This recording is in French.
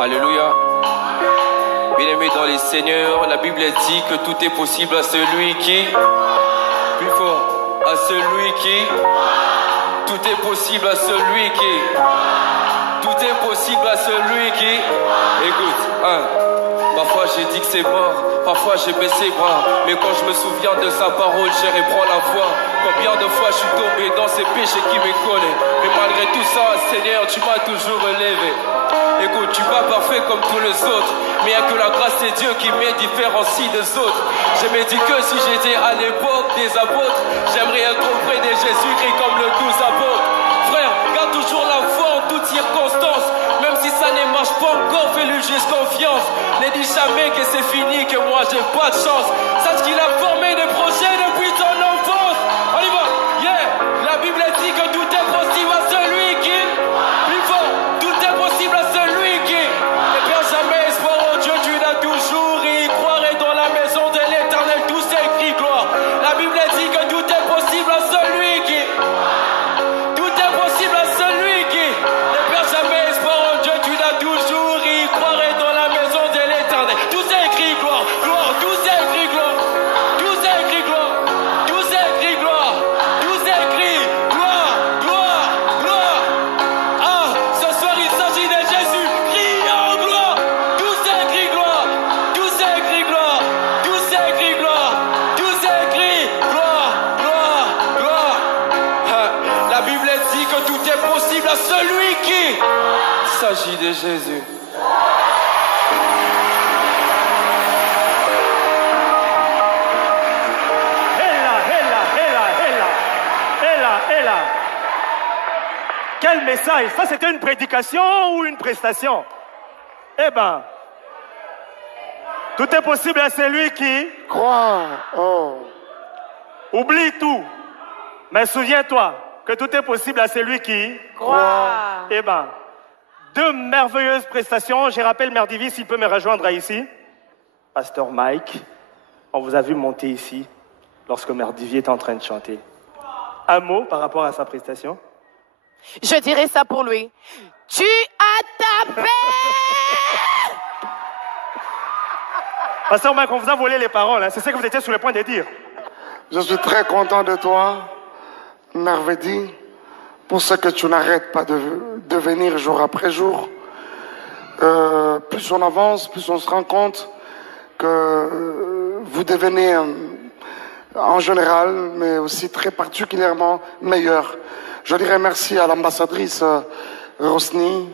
Alléluia. Bien-aimés dans les seigneurs, la Bible dit que tout est possible à celui qui... Plus fort. À celui qui... Tout est possible à celui qui... Tout est possible à celui qui... Écoute, parfois j'ai dit que c'est mort, parfois j'ai baissé les bras, mais quand je me souviens de sa parole, je reprends la foi. Combien de fois je suis tombé dans ces péchés qui me collaient, mais malgré tout ça, Seigneur, tu m'as toujours relevé. Écoute, tu pas parfait comme tous les autres, mais il n'y a que la grâce de Dieu qui me différencie des autres. Je me dis que si j'étais à l'époque des apôtres, j'aimerais être auprès de Jésus-Christ comme le 12 apôtres. Frère, garde toujours la foi en toutes circonstances. Même si ça ne marche pas encore, fais-lui juste confiance. Ne dis jamais que c'est fini, que moi j'ai pas de chance. Sache qu'il a formé des projets depuis ton enfance. On y va, yeah. La Bible dit que tout est possible à celui qui... Plus fort, tout est possible à celui qui... Ne perds jamais espoir en Dieu, tu l'as toujours. Et y croirait dans la maison de l'Éternel, tout c'est écrit gloire. La Bible dit que tout est possible à celui qui... Tout est possible à celui qui... Ne perds jamais espoir en Dieu, tu l'as toujours. Et y croirait dans la maison de l'Éternel. Tout c'est écrit gloire, gloire, tout c'est écrit gloire. Tout c'est écrit gloire, tout c'est écrit gloire. Tout c'est écrit gloire, gloire, gloire. Ah, ce soir il s'agit de Jésus. Crions gloire. Tout c'est écrit gloire, tout c'est écrit gloire. Tout c'est écrit gloire, tout c'est écrit gloire, gloire, gloire. La Bible dit que tout est possible à celui qui... Il s'agit de Jésus. Héla. Quel message! Ça, c'était une prédication ou une prestation? Eh ben, tout est possible à celui qui Crois. Oh. oublie tout. Mais souviens-toi que tout est possible à celui qui Crois. Eh ben, deux merveilleuses prestations. Je rappelle Mère Divine, s'il peut me rejoindre ici. Pasteur Mike, on vous a vu monter ici lorsque Mère Divine était en train de chanter. Un mot par rapport à sa prestation? Je dirais ça pour lui. Tu as tapé! Pasteur Mike, on vous a volé les paroles. C'est ce que vous étiez sur le point de dire. Je suis très content de toi, Mervedi, pour ce que tu n'arrêtes pas de venir jour après jour. Plus on avance, plus on se rend compte que vous devenez en général, mais aussi très particulièrement meilleur. Je dirais merci à l'ambassadrice Rosny,